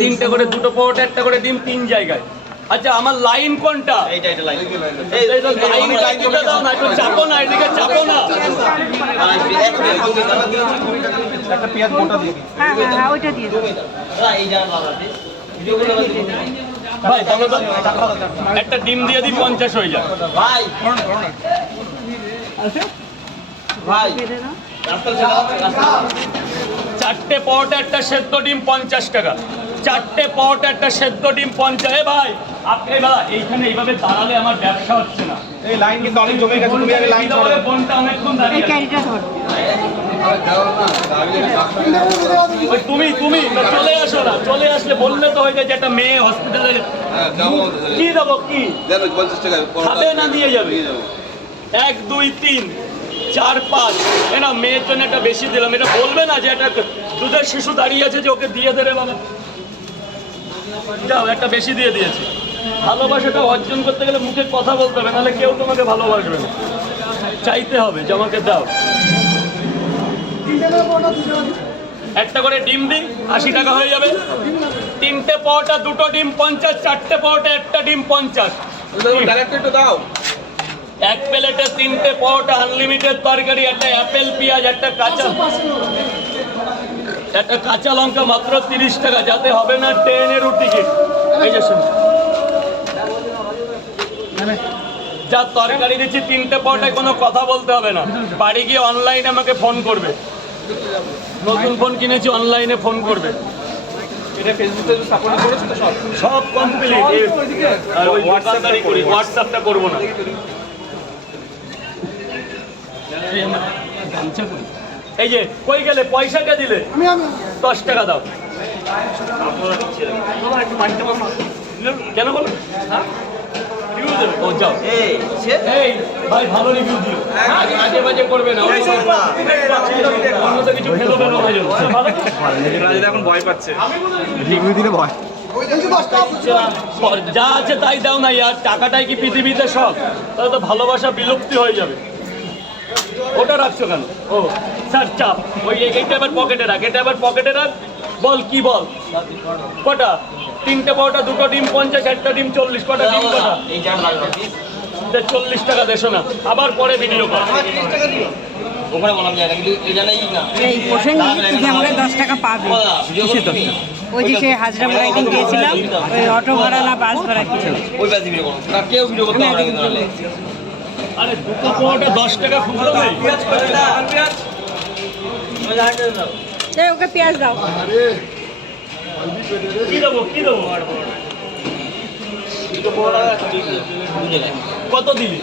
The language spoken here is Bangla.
তিনটে করে, দুটো পরোটা, একটা করে ডিম, 3 জায়গায়। আচ্ছা, আমার লাইন কোনটা? চাপো না, এদিকে চাপো না। একটা পেঁয়াজ গোটা দিয়ে দিই। হ্যাঁ ওইটা দিয়ে দাও। ভাই একটা ডিম দিয়ে দিই, 50 হয়ে যায়। ভাই ভাই 4টে পরোটা, একটা সেদ্ধ ডিম, 50 টাকা। 4টে পরোটা, একটা সেদ্ধ ডিম, 50। ভাই আপনি এইখানে এইভাবে দাঁড়ালে আমার ব্যবসা হচ্ছে না। এই লাইন কিন্তু অনেক জমে গেছে, তুমি আগে লাইন ছাড়ো। ফোনটা অনেকক্ষণ দাঁড়িয়ে আছে। তুমি চলে আসো না, চলে আসলে বললে তো হয়ে যায় যে একটা মেয়ে হসপিটালে কি দেবো, কি 50 টাকা খাবে না নিয়ে যাবে। 1 2 3 4 5 না, মেয়ের জন্য একটা বেশি দিলাম। এটা বলবে না যে একটা দুধের শিশু দাঁড়িয়ে আছে যে ওকে দিয়ে দেবে বাবা, যাও একটা বেশি দিয়ে দিয়েছি। ভালোবাসাটা অর্জন করতে গেলে মুখে কথা বলতে হবে, নাহলে কেউ তোমাকে ভালোবাসবে না। চাইতে হবে যে আমাকে দাও। একটা করে ডিম দিই, 80 টাকা হয়ে যাবে। 3টে পরোটা, 2টো ডিম, 50। 4টে পরোটা, একটা ডিম, 50। একটু দাও। 1 প্লেটে 3টে পরোটা, আনলিমিটেড তরকারি, একটা অ্যাপেল, পেঁয়াজ, একটা কাঁচা লঙ্কা, মাত্র 30 টাকা। যাতে হবে না ট্রেনেরও টিকিট। এই যে শুনুন, যা তরকারি দিচ্ছি, 3টে পরোটায় কোনো কথা বলতে হবে না। বাড়ি গিয়ে অনলাইনে আমাকে ফোন করবে। নতুন ফোন কিনেছি, অনলাইনে ফোন করবে। এটা ফেসবুকে সাপোর্ট করেছো তো সব কমপ্লিট। আর ওই হোয়াটসঅ্যাপটাই করি, হোয়াটসঅ্যাপটা করবো না। এই যে কই গেলে, পয়সাটা দিলে 10 টাকা দাও। কেন বলো? ও যাও। এই ভাই ভালো রিভিউ দিও, আজে বাজে করবে না। কিছু ফেলো ভাই, এখন ভয় পাচ্ছে। রিভিউ দিলে ভয়। যা আছে তাই দাও না ইয়ার, টাকাটাই কি পৃথিবীতে সব? তাহলে তো ভালোবাসা বিলুপ্তি হয়ে যাবে। ওটা রাখছো কেন? ও স্যার চাপ, ওই এইটা আবার পকেটে রাখ, এটা আবার পকেটে রাখ। বল কি বল, কটা? 3টে পরোটা, 2টো ডিম, 50। একটা ডিম 40। কটা ডিম? কটা? 40 টাকা দেশো না, আবার পরে ভিডিও কর। ওখানে বললাম যায় না, কিন্তু এটা নাই না। এই পোষণ থেকে আমাকে 10 টাকা পাবে। ওই যে সে হাজরা ভাড়া একদিন দিয়েছিলাম, ওই অটো ভাড়া না বাস ভাড়া কিছু। ওই বাস ভিডিও করো না, কেউ ভিডিও করতে পারে না। আরে 2টো পরোটা 10 টাকা খুচরো নেই। ওকে পেঁয়াজ দাও। কি দেবো, কি দেবো? কত দিলি?